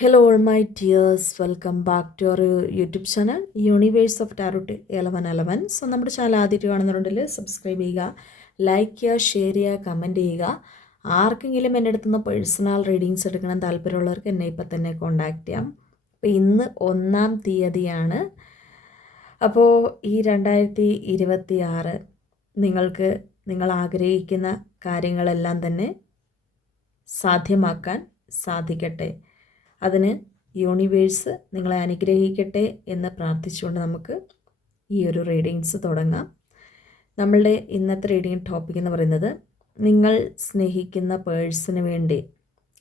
Hello all my dears welcome back to our YouTube channel universe of tarot eleven eleven so നമ്മുടെ channel ആദ്യമായിട്ട് കാണുന്നുണ്ടെങ്കിൽ subscribe ചെയ്യുക like ചെയ്യുക share ചെയ്യുക comment ചെയ്യുക. ആർക്കെങ്കിലും എന്റെ അടുത്തുനിന്ന് പേഴ്സണൽ റീഡിങ്സ് എടുക്കണം താല്പര്യമുള്ളവർക്ക് എന്നെ ഇപ്പം തന്നെ കോണ്ടാക്ട് ചെയ്യാം. അപ്പോൾ ഇന്ന് ഒന്നാം തീയതിയാണ്. അപ്പോൾ ഈ രണ്ടായിരത്തി ഇരുപത്തി ആറ് നിങ്ങൾക്ക് നിങ്ങൾ ആഗ്രഹിക്കുന്ന കാര്യങ്ങളെല്ലാം തന്നെ സാധ്യമാക്കാൻ സാധിക്കട്ടെ. അതിന് യൂണിവേഴ്സ് നിങ്ങളെ അനുഗ്രഹിക്കട്ടെ എന്ന് പ്രാർത്ഥിച്ചുകൊണ്ട് നമുക്ക് ഈ ഒരു റീഡിങ്സ് തുടങ്ങാം. നമ്മളുടെ ഇന്നത്തെ റീഡിങ് ടോപ്പിക് എന്ന് പറയുന്നത് നിങ്ങൾ സ്നേഹിക്കുന്ന പേഴ്സിന് വേണ്ടി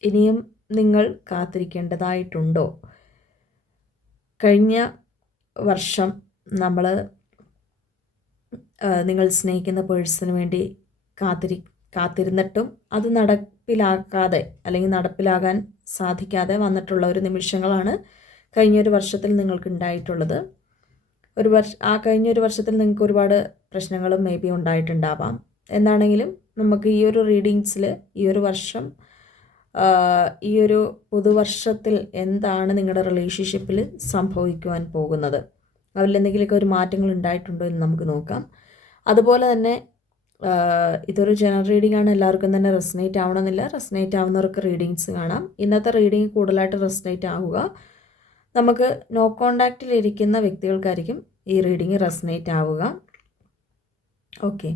ഇനിയും നിങ്ങൾ കാത്തിരിക്കേണ്ടതായിട്ടുണ്ടോ? കഴിഞ്ഞ വർഷം നമ്മൾ നിങ്ങൾ സ്നേഹിക്കുന്ന പേഴ്സിന് വേണ്ടി കാത്തിരി കാത്തിരുന്നിട്ടും അത് നടപ്പിലാക്കാതെ അല്ലെങ്കിൽ നടപ്പിലാകാൻ സാധിക്കാതെ വന്നിട്ടുള്ള ഒരു നിമിഷങ്ങളാണ് കഴിഞ്ഞൊരു വർഷത്തിൽ നിങ്ങൾക്ക് ഉണ്ടായിട്ടുള്ളത് ഒരു വർഷ ആ കഴിഞ്ഞൊരു വർഷത്തിൽ നിങ്ങൾക്ക് ഒരുപാട് പ്രശ്നങ്ങളും മേ ബി ഉണ്ടായിട്ടുണ്ടാവാം. എന്താണെങ്കിലും നമുക്ക് ഈ ഒരു റീഡിങ്സിൽ ഈ ഒരു വർഷം ഈ ഒരു പുതുവർഷത്തിൽ എന്താണ് നിങ്ങളുടെ റിലേഷൻഷിപ്പിൽ സംഭവിക്കുവാൻ പോകുന്നത്? അതിൽ എന്തെങ്കിലുമൊക്കെ ഒരു മാറ്റങ്ങൾ ഉണ്ടായിട്ടുണ്ടോ എന്ന് നമുക്ക് നോക്കാം. അതുപോലെ തന്നെ ഇതൊരു ജനറൽ റീഡിംഗ് ആണ്. എല്ലാവർക്കും തന്നെ റെസ്നേറ്റ് ആവണമെന്നില്ല. റെസ്നേറ്റ് ആവുന്നവർക്ക് റീഡിങ്സ് കാണാം. ഇന്നത്തെ റീഡിംഗ് കൂടുതലായിട്ട് റെസ്നേറ്റ് ആവുക. നമുക്ക് നോ കോണ്ടാക്റ്റിൽ ഇരിക്കുന്ന വ്യക്തികൾക്കായിരിക്കും ഈ റീഡിംഗ് റെസ്നേറ്റ് ആവുക. ഓക്കെ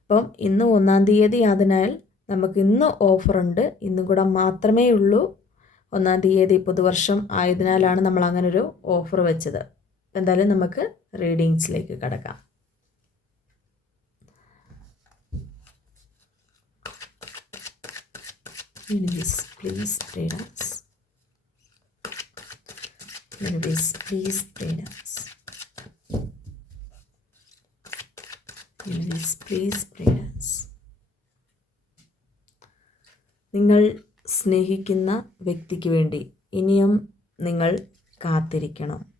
അപ്പം ഇന്ന് ഒന്നാം തീയതി ആയതിനാൽ നമുക്ക് ഇന്ന് ഓഫറുണ്ട് ഇന്നും കൂടെ മാത്രമേ ഉള്ളൂ. ഒന്നാം തീയതി പുതുവർഷം ആയതിനാലാണ് നമ്മൾ അങ്ങനെ ഒരു ഓഫർ വെച്ചത്. എന്തായാലും നമുക്ക് റീഡിങ്സിലേക്ക് കിടക്കാം. Us. Universe, please pray us. Universe, please pray us. നിങ്ങൾ സ്നേഹിക്കുന്ന വ്യക്തിക്ക് വേണ്ടി ഇനിയും നിങ്ങൾ കാത്തിരിക്കണം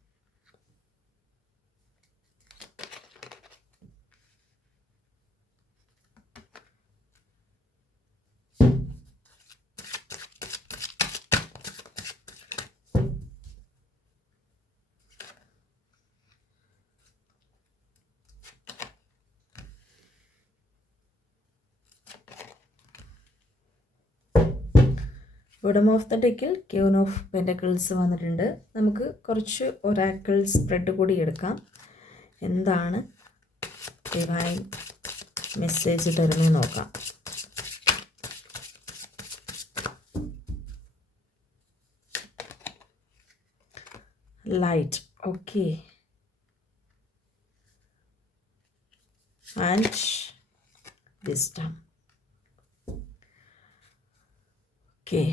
ബോഡം ഓഫ് ദ ഡെക്കിൽ ക്യൂൻ ഓഫ് പെന്റക്കിൾസ് വന്നിട്ടുണ്ട്. നമുക്ക് കുറച്ച് ഒരാക്കിൾ സ്പ്രെഡ് കൂടി എടുക്കാം. എന്താണ് ഡിവൈൻ മെസ്സേജ് തരുന്നത് നോക്കാം. Light okay and wisdom okay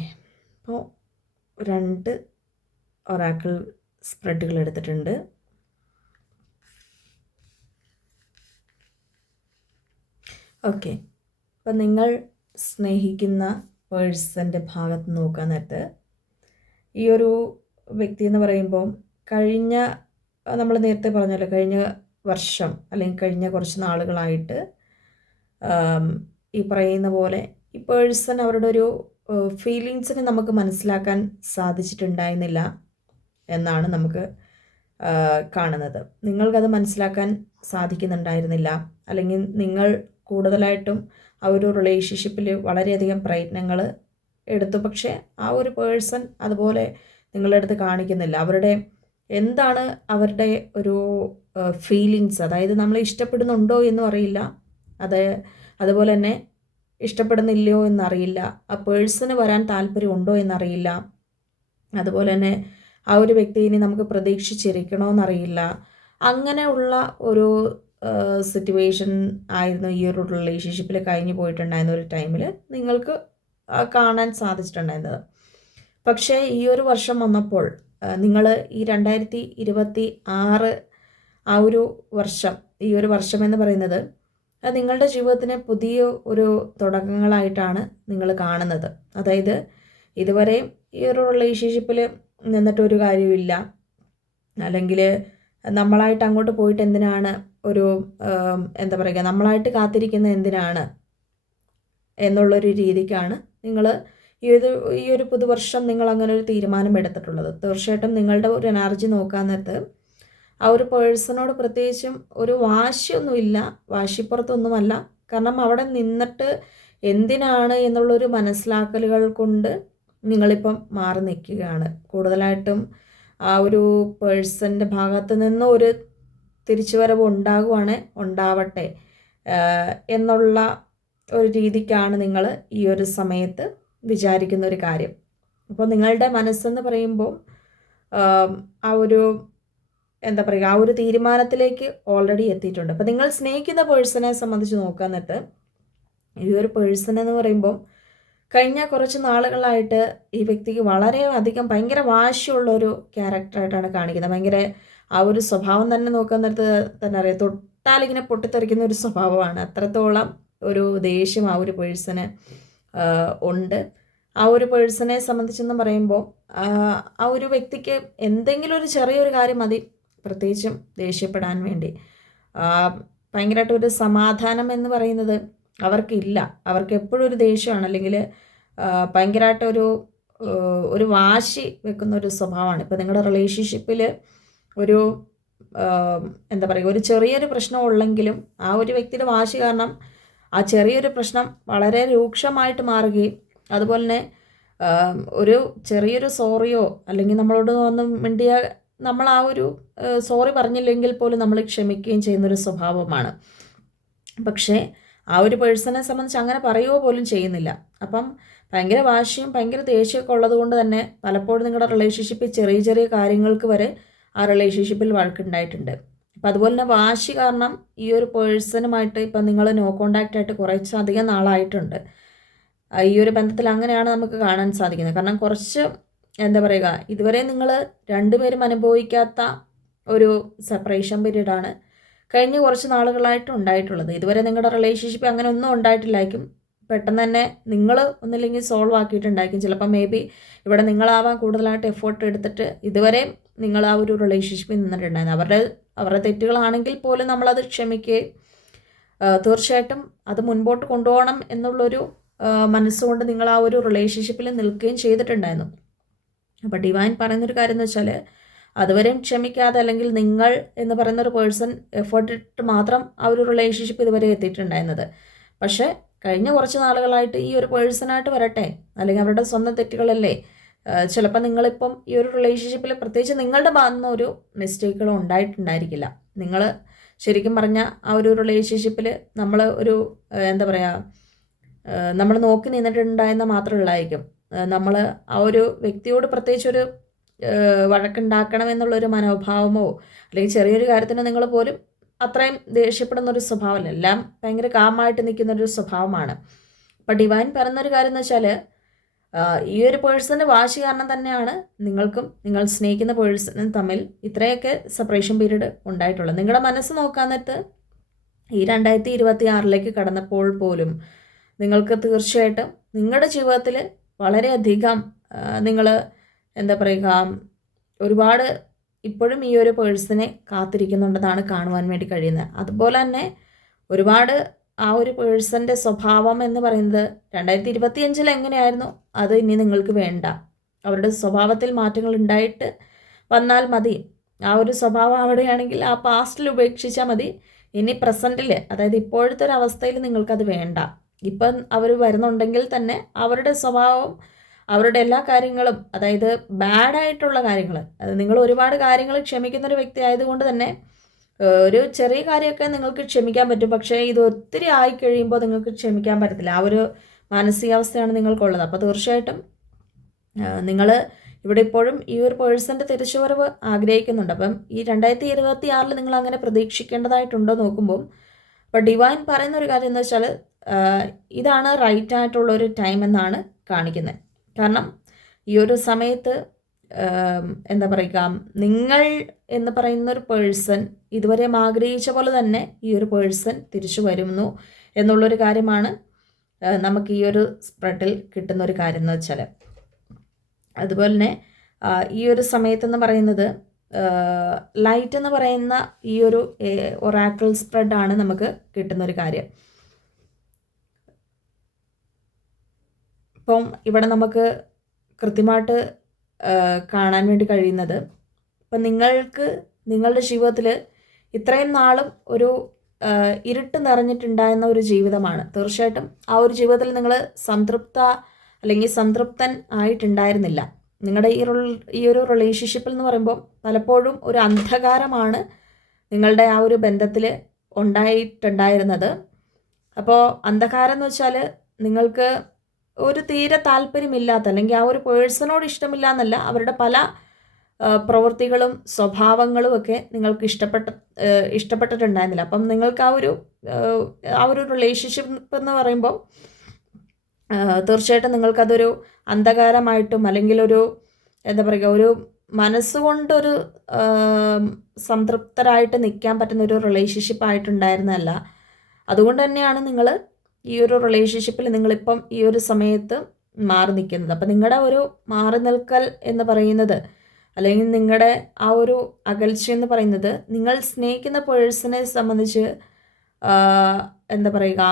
രണ്ട് ഒറാക്കിൾ സ്പ്രെഡുകൾ എടുത്തിട്ടുണ്ട്. ഓക്കെ. അപ്പം നിങ്ങൾ സ്നേഹിക്കുന്ന പേഴ്സന്റെ ഭാഗത്ത് നോക്കാൻ നേരത്ത് ഈ ഒരു വ്യക്തി എന്ന് പറയുമ്പോൾ കഴിഞ്ഞ നമ്മൾ നേരത്തെ പറഞ്ഞല്ലോ കഴിഞ്ഞ വർഷം അല്ലെങ്കിൽ കഴിഞ്ഞ കുറച്ച് നാളുകളായിട്ട് ഈ പറയുന്ന പോലെ ഈ പേഴ്സൺ അവരുടെ ഒരു ഫീലിങ്സിനെ നമുക്ക് മനസ്സിലാക്കാൻ സാധിച്ചിട്ടുണ്ടായിരുന്നില്ല എന്നാണ് നമുക്ക് കാണുന്നത്. നിങ്ങൾക്കത് മനസ്സിലാക്കാൻ സാധിക്കുന്നുണ്ടായിരുന്നില്ല. അല്ലെങ്കിൽ നിങ്ങൾ കൂടുതലായിട്ടും ആ ഒരു റിലേഷൻഷിപ്പിൽ വളരെയധികം പ്രയത്നങ്ങൾ എടുത്തു. പക്ഷേ ആ ഒരു പേഴ്സൺ അതുപോലെ നിങ്ങളുടെ അടുത്ത് കാണിക്കുന്നില്ല. അവരുടെ എന്താണ് അവരുടെ ഒരു ഫീലിങ്സ് അതായത് നമ്മളെ ഇഷ്ടപ്പെടുന്നുണ്ടോ എന്നും അറിയില്ല. അത് അതുപോലെ തന്നെ ഇഷ്ടപ്പെടുന്നില്ലയോ എന്നറിയില്ല. ആ പേഴ്സണ് വരാൻ താല്പര്യമുണ്ടോ എന്നറിയില്ല. അതുപോലെ തന്നെ ആ ഒരു വ്യക്തി ഇനി നമുക്ക് പ്രതീക്ഷിച്ചിരിക്കണോ എന്നറിയില്ല അങ്ങനെയുള്ള ഒരു സിറ്റുവേഷൻ ആയിരുന്നു ഈ ഒരു റിലേഷൻഷിപ്പിൽ കഴിഞ്ഞു പോയിട്ടുണ്ടായിരുന്ന ഒരു ടൈമിൽ നിങ്ങൾക്ക് കാണാൻ സാധിച്ചിട്ടുണ്ടായിരുന്നത്. പക്ഷേ ഈ ഒരു വർഷം വന്നപ്പോൾ നിങ്ങൾ ഈ രണ്ടായിരത്തി ഇരുപത്തി ആറ് ആ ഒരു വർഷം ഈ ഒരു വർഷം എന്ന് പറയുന്നത് അത് നിങ്ങളുടെ ജീവിതത്തിന് പുതിയ ഒരു തുടക്കങ്ങളായിട്ടാണ് നിങ്ങൾ കാണുന്നത്. അതായത് ഇതുവരെ ഈ ഒരു റിലേഷൻഷിപ്പിൽ നിന്നിട്ടൊരു കാര്യമില്ല. അല്ലെങ്കിൽ നമ്മളായിട്ട് അങ്ങോട്ട് പോയിട്ട് എന്തിനാണ് ഒരു എന്താ പറയുക നമ്മളായിട്ട് കാത്തിരിക്കുന്ന എന്തിനാണ് എന്നുള്ളൊരു രീതിക്കാണ് നിങ്ങൾ ഈ ഒരു ഈ ഒരു പുതുവർഷം നിങ്ങൾ അങ്ങനെ ഒരു തീരുമാനം എടുത്തിട്ടുള്ളത്. തീർച്ചയായിട്ടും നിങ്ങളുടെ ഒരു എനർജി നോക്കാൻ നേരത്ത് ആ ഒരു പേഴ്സണോട് പ്രത്യേകിച്ചും ഒരു വാശിയൊന്നുമില്ല. വാശിപ്പുറത്തൊന്നുമല്ല. കാരണം അവിടെ നിന്നിട്ട് എന്തിനാണ് എന്നുള്ളൊരു മനസ്സിലാക്കലുകൾ കൊണ്ട് നിങ്ങളിപ്പം മാറി നിൽക്കുകയാണ്. കൂടുതലായിട്ടും ആ ഒരു പേഴ്സന്റെ ഭാഗത്ത് നിന്ന് ഒരു തിരിച്ചുവരവ് ഉണ്ടാകുവാണ് ഉണ്ടാവട്ടെ എന്നുള്ള ഒരു രീതിക്കാണ് നിങ്ങൾ ഈ ഒരു സമയത്ത് വിചാരിക്കുന്ന ഒരു കാര്യം. അപ്പോൾ നിങ്ങളുടെ മനസ്സെന്ന് പറയുമ്പോൾ ആ ഒരു എന്താ പറയുക ആ ഒരു തീരുമാനത്തിലേക്ക് ഓൾറെഡി എത്തിയിട്ടുണ്ട്. അപ്പോൾ നിങ്ങൾ സ്നേഹിക്കുന്ന പേഴ്സണെ സംബന്ധിച്ച് നോക്കാന്നിട്ട് ഈ ഒരു പേഴ്സൺ എന്ന് പറയുമ്പം കഴിഞ്ഞ കുറച്ച് നാളുകളായിട്ട് ഈ വ്യക്തിക്ക് വളരെ അധികം ഭയങ്കര വാശിയുള്ള ഒരു ക്യാരക്ടറായിട്ടാണ് കാണിക്കുന്നത്. ഭയങ്കര ആ ഒരു സ്വഭാവം തന്നെ നോക്കാൻ നേരത്ത് തന്നെ അറിയാം. തൊട്ടാലിങ്ങനെ പൊട്ടിത്തെറിക്കുന്ന ഒരു സ്വഭാവമാണ്. അത്രത്തോളം ഒരു ദേഷ്യം ആ ഒരു പേഴ്സണ് ഉണ്ട്. ആ ഒരു പേഴ്സണെ സംബന്ധിച്ചെന്ന് പറയുമ്പോൾ ആ ഒരു വ്യക്തിക്ക് എന്തെങ്കിലും ഒരു ചെറിയൊരു കാര്യം മതി. പ്രത്യേകിച്ചും ദേഷ്യപ്പെടാൻ വേണ്ടി. ഭയങ്കരമായിട്ട് ഒരു സമാധാനം എന്ന് പറയുന്നത് അവർക്കില്ല. അവർക്ക് എപ്പോഴും ഒരു ദേഷ്യമാണ്. അല്ലെങ്കിൽ ഭയങ്കരമായിട്ടൊരു ഒരു ഒരു വാശി വെക്കുന്ന ഒരു സ്വഭാവമാണ്. ഇപ്പോൾ നിങ്ങളുടെ റിലേഷൻഷിപ്പിൽ ഒരു എന്താ പറയുക ഒരു ചെറിയൊരു പ്രശ്നം ഉള്ളെങ്കിലും ആ ഒരു വ്യക്തിയുടെ വാശി കാരണം ആ ചെറിയൊരു പ്രശ്നം വളരെ രൂക്ഷമായിട്ട് മാറുകയും അതുപോലെ തന്നെ ഒരു ചെറിയൊരു സോറിയോ അല്ലെങ്കിൽ നമ്മളോട് ഒന്നും മിണ്ടിയ നമ്മൾ ആ ഒരു സോറി പറഞ്ഞില്ലെങ്കിൽ പോലും നമ്മൾ ക്ഷമിക്കുകയും ചെയ്യുന്നൊരു സ്വഭാവമാണ്. പക്ഷേ ആ ഒരു പേഴ്സണെ സംബന്ധിച്ച് അങ്ങനെ പറയുകയോ പോലും ചെയ്യുന്നില്ല. അപ്പം ഭയങ്കര വാശിയും ഭയങ്കര ദേഷ്യമൊക്കെ ഉള്ളത് കൊണ്ട് തന്നെ പലപ്പോഴും നിങ്ങളുടെ റിലേഷൻഷിപ്പിൽ ചെറിയ ചെറിയ കാര്യങ്ങൾക്ക് വരെ ആ റിലേഷൻഷിപ്പിൽ വഴക്കുണ്ടായിട്ടുണ്ട്. അപ്പം അതുപോലെ തന്നെ വാശി കാരണം ഈ ഒരു പേഴ്സണുമായിട്ട് ഇപ്പം നിങ്ങൾ നോ കോണ്ടാക്റ്റ് ആയിട്ട് കുറച്ചധികം നാളായിട്ടുണ്ട്. ഈ ഒരു ബന്ധത്തിൽ അങ്ങനെയാണ് നമുക്ക് കാണാൻ സാധിക്കുന്നത്. കാരണം കുറച്ച് എന്താ പറയുക ഇതുവരെ നിങ്ങൾ രണ്ടുപേരും അനുഭവിക്കാത്ത ഒരു സെപ്പറേഷൻ പീരീഡാണ് കഴിഞ്ഞ കുറച്ച് നാളുകളായിട്ട് ഉണ്ടായിട്ടുള്ളത്. ഇതുവരെ നിങ്ങളുടെ റിലേഷൻഷിപ്പ് അങ്ങനെ ഒന്നും ഉണ്ടായിട്ടില്ലായിരിക്കും. പെട്ടെന്ന് തന്നെ നിങ്ങൾ ഒന്നില്ലെങ്കിൽ സോൾവ് ആക്കിയിട്ടുണ്ടായിരിക്കും. ചിലപ്പോൾ മേ ബി ഇവിടെ നിങ്ങളാവാൻ കൂടുതലായിട്ട് എഫേർട്ട് എടുത്തിട്ട് ഇതുവരെ നിങ്ങൾ ആ ഒരു റിലേഷൻഷിപ്പിൽ നിന്നിട്ടുണ്ടായിരുന്നു. അവരുടെ അവരുടെ തെറ്റുകളാണെങ്കിൽ പോലും നമ്മളത് ക്ഷമിക്കുകയും തീർച്ചയായിട്ടും അത് മുൻപോട്ട് കൊണ്ടുപോകണം എന്നുള്ളൊരു മനസ്സുകൊണ്ട് നിങ്ങൾ ആ ഒരു റിലേഷൻഷിപ്പിൽ നിൽക്കുകയും ചെയ്തിട്ടുണ്ടായിരുന്നു. അപ്പോൾ ഡിവൈൻ പറയുന്നൊരു കാര്യം എന്ന് വെച്ചാൽ അതുവരെയും ക്ഷമിക്കാതെ അല്ലെങ്കിൽ നിങ്ങൾ എന്ന് പറയുന്ന ഒരു പേഴ്സൺ എഫേർട്ട് ഇട്ട് മാത്രം ആ ഒരു റിലേഷൻഷിപ്പ് ഇതുവരെ എത്തിയിട്ടുണ്ടായിരുന്നത്. പക്ഷേ കഴിഞ്ഞ കുറച്ച് നാളുകളായിട്ട് ഈ ഒരു പേഴ്സണായിട്ട് വരട്ടെ അല്ലെങ്കിൽ അവരുടെ സ്വന്തം തെറ്റുകളല്ലേ ചിലപ്പോൾ നിങ്ങളിപ്പം ഈ ഒരു റിലേഷൻഷിപ്പിൽ പ്രത്യേകിച്ച് നിങ്ങളുടെ ഭാഗത്തുനിന്ന് ഒരു മിസ്റ്റേക്കുകളും ഉണ്ടായിട്ടുണ്ടായിരിക്കില്ല. നിങ്ങൾ ശരിക്കും പറഞ്ഞാൽ ആ ഒരു റിലേഷൻഷിപ്പിൽ നമ്മൾ ഒരു എന്താ പറയുക നമ്മൾ നോക്കി നിന്നിട്ടുണ്ടായെന്ന് മാത്രമുള്ളതായിരിക്കും നമ്മൾ ആ ഒരു വ്യക്തിയോട് പ്രത്യേകിച്ച് ഒരു വഴക്കുണ്ടാക്കണം എന്നുള്ളൊരു മനോഭാവമോ അല്ലെങ്കിൽ ചെറിയൊരു കാര്യത്തിന് നിങ്ങൾ പോലും അത്രയും ദേഷ്യപ്പെടുന്ന ഒരു സ്വഭാവമല്ല. എല്ലാം ഭയങ്കര കാമായിട്ട് നിൽക്കുന്ന ഒരു സ്വഭാവമാണ്. അപ്പം ഡിവൈൻ പറയുന്നൊരു കാര്യം എന്ന് വെച്ചാൽ ഈ ഒരു പേഴ്സന്റെ വാശി കാരണം തന്നെയാണ് നിങ്ങൾക്കും നിങ്ങൾ സ്നേഹിക്കുന്ന പേഴ്സണും തമ്മിൽ ഇത്രയൊക്കെ സെപ്പറേഷൻ പീരീഡ് ഉണ്ടായിട്ടുള്ളത്. നിങ്ങളുടെ മനസ്സ് നോക്കാന്നിട്ട് ഈ രണ്ടായിരത്തി ഇരുപത്തി ആറിലേക്ക് കടന്നപ്പോൾ പോലും നിങ്ങൾക്ക് തീർച്ചയായിട്ടും നിങ്ങളുടെ ജീവിതത്തിൽ വളരെയധികം നിങ്ങൾ എന്താ പറയുക ഒരുപാട് ഇപ്പോഴും ഈ ഒരു പേഴ്സണെ കാത്തിരിക്കുന്നുണ്ടെന്നാണ് കാണുവാൻ വേണ്ടി കഴിയുന്നത്. അതുപോലെ തന്നെ ഒരുപാട് ആ ഒരു പേഴ്സന്റെ സ്വഭാവം എന്ന് പറയുന്നത് രണ്ടായിരത്തി ഇരുപത്തിയഞ്ചിൽ എങ്ങനെയായിരുന്നു? അത് ഇനി നിങ്ങൾക്ക് വേണ്ട. അവരുടെ സ്വഭാവത്തിൽ മാറ്റങ്ങൾ ഉണ്ടായിട്ട് വന്നാൽ മതി. ആ ഒരു സ്വഭാവം അവിടെയാണെങ്കിൽ ആ പാസ്റ്റിൽ ഉപേക്ഷിച്ചാൽ മതി. ഇനി പ്രസന്റിൽ അതായത് ഇപ്പോഴത്തെ ഒരു അവസ്ഥയിൽ നിങ്ങൾക്കത് വേണ്ട. ഇപ്പം അവർ വരുന്നുണ്ടെങ്കിൽ തന്നെ അവരുടെ സ്വഭാവം അവരുടെ എല്ലാ കാര്യങ്ങളും അതായത് ബാഡായിട്ടുള്ള കാര്യങ്ങൾ അത് നിങ്ങൾ ഒരുപാട് കാര്യങ്ങൾ ക്ഷമിക്കുന്ന ഒരു വ്യക്തി ആയതുകൊണ്ട് തന്നെ ഒരു ചെറിയ കാര്യമൊക്കെ നിങ്ങൾക്ക് ക്ഷമിക്കാൻ പറ്റും. പക്ഷേ ഇത് ഒത്തിരി ആയി കഴിയുമ്പോൾ നിങ്ങൾക്ക് ക്ഷമിക്കാൻ പറ്റത്തില്ല. ആ ഒരു മാനസികാവസ്ഥയാണ് നിങ്ങൾക്കുള്ളത്. അപ്പോൾ തീർച്ചയായിട്ടും നിങ്ങൾ ഇവിടെ ഇപ്പോഴും ഈ ഒരു പേഴ്സന്റെ തിരിച്ചുവരവ് ആഗ്രഹിക്കുന്നുണ്ട്. അപ്പം ഈ രണ്ടായിരത്തി ഇരുപത്തി ആറിൽ നിങ്ങൾ അങ്ങനെ പ്രതീക്ഷിക്കേണ്ടതായിട്ടുണ്ടോ നോക്കുമ്പോൾ അപ്പോൾ ഡിവൈൻ പറയുന്ന ഒരു കാര്യം എന്താ വെച്ചാൽ ഇതാണ് റൈറ്റ് ആയിട്ടുള്ള ഒരു ടൈം എന്നാണ് കാണിക്കുന്നത് കാരണം ഈ ഒരു സമയത്ത് എന്താ പറയുക നിങ്ങൾ എന്ന് പറയുന്ന ഒരു പേഴ്സൺ ഇതുവരെ ആഗ്രഹിച്ച പോലെ തന്നെ ഈ ഒരു പേഴ്സൺ തിരിച്ചു വരുന്നു എന്നുള്ളൊരു കാര്യമാണ് നമുക്ക് ഈ ഒരു സ്പ്രെഡിൽ കിട്ടുന്ന ഒരു കാര്യം എന്ന് വെച്ചാൽ അതുപോലെ തന്നെ ഈ ഒരു സമയത്തെന്ന് പറയുന്നത് ലൈറ്റ് എന്ന് പറയുന്ന ഈ ഒരു ഒറാക്കിൾ സ്പ്രെഡാണ് നമുക്ക് കിട്ടുന്ന ഒരു കാര്യം. ഇപ്പം ഇവിടെ നമുക്ക് കൃത്യമായിട്ട് കാണാൻ വേണ്ടി കഴിയുന്നത് ഇപ്പം നിങ്ങൾക്ക് നിങ്ങളുടെ ജീവിതത്തിൽ ഇത്രയും നാളും ഒരു ഇരുട്ട് നിറഞ്ഞിട്ടുണ്ടായിരുന്ന ഒരു ജീവിതമാണ്. തീർച്ചയായിട്ടും ആ ഒരു ജീവിതത്തിൽ നിങ്ങൾ സംതൃപ്ത അല്ലെങ്കിൽ സംതൃപ്തൻ ആയിട്ടുണ്ടായിരുന്നില്ല. നിങ്ങളുടെ ഈ ഈ ഒരു റിലേഷൻഷിപ്പിൽ എന്ന് പറയുമ്പോൾ പലപ്പോഴും ഒരു അന്ധകാരമാണ് നിങ്ങളുടെ ആ ഒരു ബന്ധത്തിൽ ഉണ്ടായിട്ടുണ്ടായിരുന്നത്. അപ്പോൾ അന്ധകാരം എന്ന് വെച്ചാൽ നിങ്ങൾക്ക് ഒരു തീരെ താല്പര്യമില്ലാത്ത അല്ലെങ്കിൽ ആ ഒരു പേഴ്സണോട് ഇഷ്ടമില്ല എന്നല്ല അവരുടെ പല പ്രവൃത്തികളും സ്വഭാവങ്ങളും ഒക്കെ നിങ്ങൾക്ക് ഇഷ്ടപ്പെട്ട ഇഷ്ടപ്പെട്ടിട്ടുണ്ടായിരുന്നില്ല. അപ്പം നിങ്ങൾക്ക് ആ ഒരു ആ ഒരു റിലേഷൻഷിപ്പ് എന്ന് പറയുമ്പോൾ തീർച്ചയായിട്ടും നിങ്ങൾക്കതൊരു അന്ധകാരമായിട്ടും അല്ലെങ്കിൽ ഒരു എന്താ പറയുക ഒരു മനസ്സുകൊണ്ടൊരു സംതൃപ്തരായിട്ട് നിൽക്കാൻ പറ്റുന്ന ഒരു റിലേഷൻഷിപ്പ് ആയിട്ടുണ്ടായിരുന്നല്ല അതുകൊണ്ട് തന്നെയാണ് നിങ്ങൾ ഈ ഒരു റിലേഷൻഷിപ്പിൽ നിങ്ങളിപ്പം ഈ ഒരു സമയത്ത് മാറി നിൽക്കുന്നത്. അപ്പം നിങ്ങളുടെ ഒരു മാറി നിൽക്കൽ എന്ന് പറയുന്നത് അല്ലെങ്കിൽ നിങ്ങളുടെ ആ ഒരു അകൽച്ച എന്ന് പറയുന്നത് നിങ്ങൾ സ്നേഹിക്കുന്ന പേഴ്സണെ സംബന്ധിച്ച് എന്താ പറയുക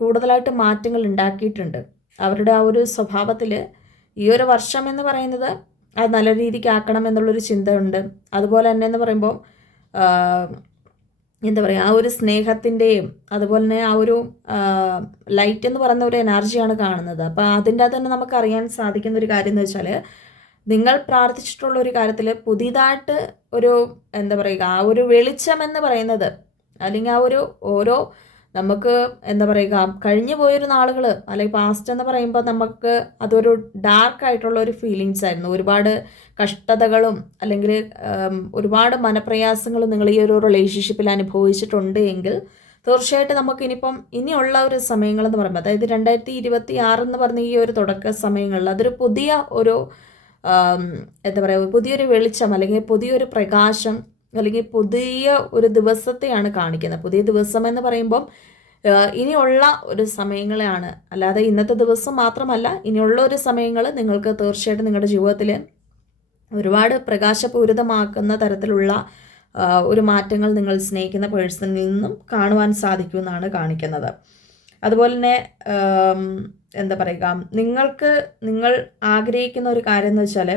കൂടുതലായിട്ട് മാറ്റങ്ങൾ ഉണ്ടാക്കിയിട്ടുണ്ട്. അവരുടെ ആ ഒരു സ്വഭാവത്തിൽ ഈ ഒരു വർഷം എന്ന് പറയുന്നത് അത് നല്ല രീതിക്ക് ആക്കണം എന്നുള്ളൊരു ചിന്തയുണ്ട്. അതുപോലെ തന്നെ എന്ന് പറയുമ്പോൾ എന്താ പറയുക ആ ഒരു സ്നേഹത്തിന്റെയും അതുപോലെ തന്നെ ആ ഒരു ലൈറ്റ് എന്ന് പറയുന്ന ഒരു എനർജിയാണ് കാണുന്നത്. അപ്പോൾ അതിന്റെ അത് തന്നെ നമുക്ക് അറിയാൻ സാധിക്കുന്ന ഒരു കാര്യം എന്ന് വെച്ചാൽ നിങ്ങൾ പ്രാർത്ഥിച്ചിട്ടുള്ള ഒരു കാര്യത്തിൽ പുതിയതായിട്ട് ഒരു എന്താ പറയുക ആ ഒരു വെളിച്ചം എന്ന് പറയുന്നത് അല്ലെങ്കിൽ ആ ഒരു ഓരോ നമുക്ക് എന്താ പറയുക കഴിഞ്ഞു പോയൊരു നാളുകൾ അല്ലെങ്കിൽ പാസ്റ്റ് എന്ന് പറയുമ്പോൾ നമുക്ക് അതൊരു ഡാർക്ക് ആയിട്ടുള്ള ഒരു ഫീലിങ്സ് ആയിരുന്നു. ഒരുപാട് കഷ്ടതകളും അല്ലെങ്കിൽ ഒരുപാട് മനപ്രയാസങ്ങളും നിങ്ങൾ ഈ ഒരു റിലേഷൻഷിപ്പിൽ അനുഭവിച്ചിട്ടുണ്ട് എങ്കിൽ തീർച്ചയായിട്ടും നമുക്ക് ഇനിയിപ്പം ഇനിയുള്ള ഒരു സമയങ്ങളെന്ന് പറയുമ്പോൾ അതായത് രണ്ടായിരത്തി ഇരുപത്തി ആറ് എന്ന് പറഞ്ഞ ഈ ഒരു തുടക്ക സമയങ്ങളിൽ അതൊരു പുതിയ ഒരു എന്താ പറയുക പുതിയൊരു വെളിച്ചം അല്ലെങ്കിൽ പുതിയൊരു പ്രകാശം അല്ലെങ്കിൽ പുതിയ ഒരു ദിവസത്തെയാണ് കാണിക്കുന്നത്. പുതിയ ദിവസം എന്ന് പറയുമ്പം ഇനിയുള്ള ഒരു സമയങ്ങളെയാണ്. അല്ലാതെ ഇന്നത്തെ ദിവസം മാത്രമല്ല ഇനിയുള്ള ഒരു സമയങ്ങൾ നിങ്ങൾക്ക് തീർച്ചയായിട്ടും നിങ്ങളുടെ ജീവിതത്തിൽ ഒരുപാട് പ്രകാശപൂരിതമാക്കുന്ന തരത്തിലുള്ള ഒരു മാറ്റങ്ങൾ നിങ്ങൾ സ്നേഹിക്കുന്ന പേഴ്സണിൽ നിന്നും കാണുവാൻ സാധിക്കുമെന്നാണ് കാണിക്കുന്നത്. അതുപോലെ തന്നെ എന്താ പറയുക നിങ്ങൾക്ക് നിങ്ങൾ ആഗ്രഹിക്കുന്ന ഒരു കാര്യം എന്ന് വെച്ചാൽ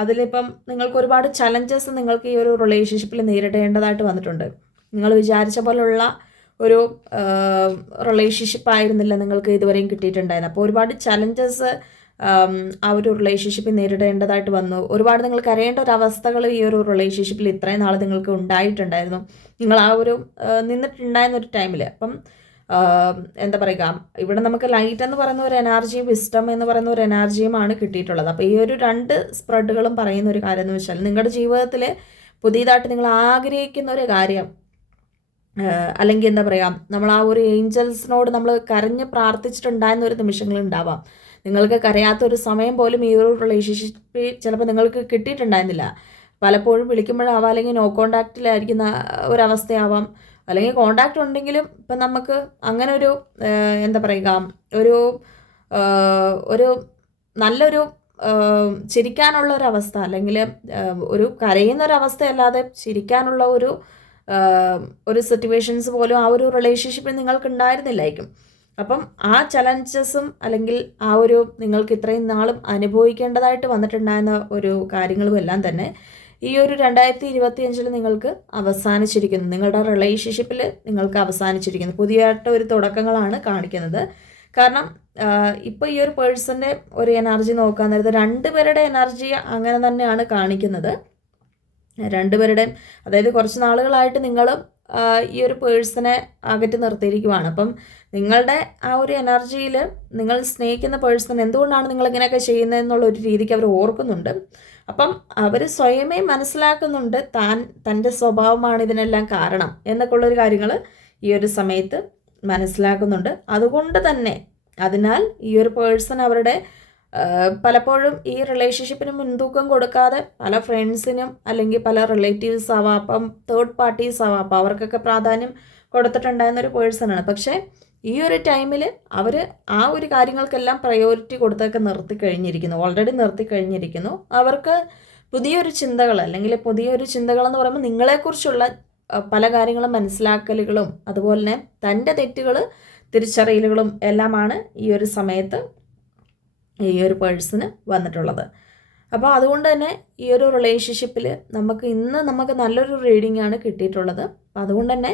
അതിലിപ്പം നിങ്ങൾക്ക് ഒരുപാട് ചലഞ്ചസ് നിങ്ങൾക്ക് ഈ ഒരു റിലേഷൻഷിപ്പിൽ നേരിടേണ്ടതായിട്ട് വന്നിട്ടുണ്ട്. നിങ്ങൾ വിചാരിച്ച പോലുള്ള ഒരു റിലേഷൻഷിപ്പ് ആയിരുന്നില്ല നിങ്ങൾക്ക് ഇതുവരെയും കിട്ടിയിട്ടുണ്ടായിരുന്നു അപ്പോൾ ഒരുപാട് ചലഞ്ചസ് ആ ഒരു റിലേഷൻഷിപ്പിൽ നേരിടേണ്ടതായിട്ട് വന്നു. ഒരുപാട് നിങ്ങൾക്ക് അറിയേണ്ട ഒരു അവസ്ഥകൾ ഈ ഒരു റിലേഷൻഷിപ്പിൽ ഇത്രയും നാൾ നിങ്ങൾക്ക് ഉണ്ടായിട്ടുണ്ടായിരുന്നു. നിങ്ങൾ ആ ഒരു നിന്നിട്ടുണ്ടായിരുന്ന ഒരു ടൈമിൽ അപ്പം എന്താ പറയുക ഇവിടെ നമുക്ക് ലൈറ്റ് എന്ന് പറയുന്ന ഒരു എനർജിയും വിസ്റ്റം എന്ന് പറയുന്ന ഒരു എനർജിയുമാണ് കിട്ടിയിട്ടുള്ളത്. അപ്പോൾ ഈ ഒരു രണ്ട് സ്പ്രെഡുകളും പറയുന്ന ഒരു കാര്യം എന്ന് വെച്ചാൽ നിങ്ങളുടെ ജീവിതത്തിൽ പുതിയതായിട്ട് നിങ്ങൾ ആഗ്രഹിക്കുന്ന ഒരു കാര്യം അല്ലെങ്കിൽ എന്താ പറയുക നമ്മൾ ആ ഒരു ഏഞ്ചൽസിനോട് നമ്മൾ കരഞ്ഞ് പ്രാർത്ഥിച്ചിട്ടുണ്ടായിരുന്ന ഒരു നിമിഷങ്ങൾ ഉണ്ടാവാം. നിങ്ങൾക്ക് കരയാത്ത ഒരു സമയം പോലും ഈ ഒരു റിലേഷൻഷിപ്പ് ചിലപ്പോൾ നിങ്ങൾക്ക് കിട്ടിയിട്ടുണ്ടായിരുന്നില്ല. പലപ്പോഴും വിളിക്കുമ്പോഴാവാം അല്ലെങ്കിൽ നോ കോണ്ടാക്റ്റിലായിരിക്കുന്ന ഒരവസ്ഥയാവാം. അല്ലെങ്കിൽ കോണ്ടാക്റ്റ് ഉണ്ടെങ്കിലും ഇപ്പം നമുക്ക് അങ്ങനെ ഒരു എന്താ പറയുക ഒരു ഒരു നല്ലൊരു ചിരിക്കാനുള്ള ഒരു അവസ്ഥ അല്ലെങ്കിൽ ഒരു കരയുന്ന ഒരു അവസ്ഥയല്ലാതെ ചിരിക്കാനുള്ള ഒരു ഒരു സിറ്റുവേഷൻസ് പോലും ആ ഒരു റിലേഷൻഷിപ്പിൽ നിങ്ങൾക്ക് ഉണ്ടായിരുന്നില്ലായിരിക്കും അപ്പം ആ ചലഞ്ചസും അല്ലെങ്കിൽ ആ ഒരു നിങ്ങൾക്ക് ഇത്രയും നാളും അനുഭവിക്കേണ്ടതായിട്ട് വന്നിട്ടുണ്ടായിരുന്ന ഒരു കാര്യങ്ങളും എല്ലാം തന്നെ ഈ ഒരു രണ്ടായിരത്തി ഇരുപത്തി അഞ്ചിൽ നിങ്ങൾക്ക് അവസാനിച്ചിരിക്കുന്നു. നിങ്ങളുടെ റിലേഷൻഷിപ്പിൽ നിങ്ങൾക്ക് അവസാനിച്ചിരിക്കുന്നു. പുതിയതായിട്ട് ഒരു തുടക്കങ്ങളാണ് കാണിക്കുന്നത്. കാരണം ഇപ്പോൾ ഈ ഒരു പേഴ്സന്റെ ഒരു എനർജി നോക്കാൻ നേരത്തെ രണ്ടുപേരുടെ എനർജി അങ്ങനെ തന്നെയാണ് കാണിക്കുന്നത്. രണ്ടുപേരുടെയും അതായത് കുറച്ച് നാളുകളായിട്ട് നിങ്ങളും ഈ ഒരു പേഴ്സണെ അകറ്റി നിർത്തിയിരിക്കുവാണ്. അപ്പം നിങ്ങളുടെ ആ ഒരു എനർജിയിൽ നിങ്ങൾ സ്നേഹിക്കുന്ന പേഴ്സൺ എന്തുകൊണ്ടാണ് നിങ്ങൾ ഇങ്ങനെയൊക്കെ ചെയ്യുന്നതെന്നുള്ള ഒരു രീതിക്ക് അവർ ഓർക്കുന്നുണ്ട്. അപ്പം അവർ സ്വയമേ മനസ്സിലാക്കുന്നുണ്ട് താൻ തന്റെ സ്വഭാവമാണ് ഇതിനെല്ലാം കാരണം എന്നൊക്കെ ഉള്ളൊരു കാര്യങ്ങൾ ഈ ഒരു സമയത്ത് മനസ്സിലാക്കുന്നുണ്ട്. അതുകൊണ്ട് തന്നെ അതിനാൽ ഈ ഒരു പേഴ്സൺ അവരുടെ പലപ്പോഴും ഈ റിലേഷൻഷിപ്പിന് മുൻതൂക്കം കൊടുക്കാതെ പല ഫ്രണ്ട്സിനും അല്ലെങ്കിൽ പല റിലേറ്റീവ്സ് ആവാം അപ്പം തേർഡ് പാർട്ടീസ് ആവാം അപ്പം അവർക്കൊക്കെ പ്രാധാന്യം കൊടുത്തിട്ടുണ്ടായിരുന്ന ഒരു പേഴ്സണാണ് പക്ഷേ ഈ ഒരു ടൈമിൽ അവർ ആ ഒരു കാര്യങ്ങൾക്കെല്ലാം പ്രയോറിറ്റി കൊടുത്തൊക്കെ നിർത്തി കഴിഞ്ഞിരിക്കുന്നു. ഓൾറെഡി നിർത്തി കഴിഞ്ഞിരിക്കുന്നു. അവർക്ക് പുതിയൊരു ചിന്തകൾ അല്ലെങ്കിൽ പുതിയൊരു ചിന്തകൾ എന്ന് പറയുമ്പോൾ നിങ്ങളെക്കുറിച്ചുള്ള പല കാര്യങ്ങളും മനസ്സിലാക്കലുകളും അതുപോലെ തന്നെ തന്റെ തെറ്റുകൾ തിരിച്ചറിയലുകളും എല്ലാമാണ് ഈ ഒരു സമയത്ത് ഈ ഒരു പേഴ്സന് വന്നിട്ടുള്ളത്. അപ്പോൾ അതുകൊണ്ട് തന്നെ ഈ ഒരു റിലേഷൻഷിപ്പിൽ നമുക്ക് ഇന്ന് നമുക്ക് നല്ലൊരു റീഡിംഗ് ആണ് കിട്ടിയിട്ടുള്ളത്. അതുകൊണ്ട് തന്നെ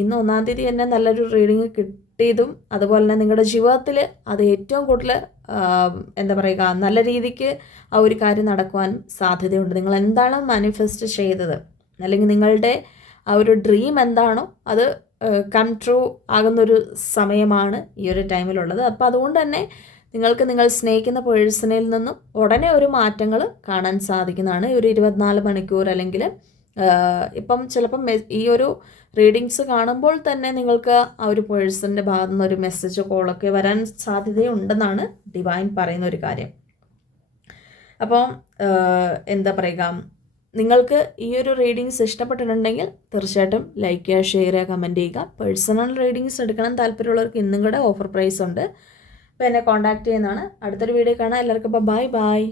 ഇന്ന് ഒന്നാം തീയതി തന്നെ നല്ലൊരു റീഡിങ് കിട്ടിയതും അതുപോലെ തന്നെ നിങ്ങളുടെ ജീവിതത്തിൽ അത് ഏറ്റവും കൂടുതൽ എന്താ പറയുക നല്ല രീതിക്ക് ആ ഒരു കാര്യം നടക്കുവാൻ സാധ്യതയുണ്ട്. നിങ്ങൾ എന്താണ് മാനിഫെസ്റ്റ് ചെയ്തത്? അല്ലെങ്കിൽ നിങ്ങളുടെ ആ ഒരു ഡ്രീം എന്താണോ അത് കം ട്രൂ ആകുന്നൊരു സമയമാണ് ഈ ഒരു ടൈമിലുള്ളത് അപ്പോൾ അതുകൊണ്ട് തന്നെ നിങ്ങൾക്ക് നിങ്ങൾ സ്നേഹിക്കുന്ന പേഴ്സണിൽ നിന്നും ഉടനെ ഒരു മാറ്റങ്ങൾ കാണാൻ സാധിക്കുന്നതാണ്. ഒരു ഇരുപത്തിനാല് മണിക്കൂർ അല്ലെങ്കിൽ ഇപ്പം ചിലപ്പം ഈ ഒരു റീഡിങ്സ് കാണുമ്പോൾ തന്നെ നിങ്ങൾക്ക് ആ ഒരു പേഴ്സണിന്റെ ഭാഗത്തു നിന്ന് ഒരു മെസ്സേജ് കോളൊക്കെ വരാൻ സാധ്യതയുണ്ടെന്നാണ് ഡിവൈൻ പറയുന്ന ഒരു കാര്യം. അപ്പം എന്താ പറയുക നിങ്ങൾക്ക് ഈ ഒരു റീഡിങ്സ് ഇഷ്ടപ്പെട്ടിട്ടുണ്ടെങ്കിൽ തീർച്ചയായിട്ടും ലൈക്ക് ചെയ്യുക ഷെയർ ചെയ്യുക കമന്റ് ചെയ്യുക. പേഴ്സണൽ റീഡിങ്സ് എടുക്കണം താല്പര്യമുള്ളവർക്ക് ഇന്നും കൂടെ ഓഫർ പ്രൈസ് ഉണ്ട്. അപ്പോൾ എന്നെ കോൺടാക്റ്റ് ചെയ്യുന്നതാണ്. അടുത്തൊരു വീഡിയോ കാണാം. എല്ലാവർക്കും അപ്പോൾ ബൈ ബൈ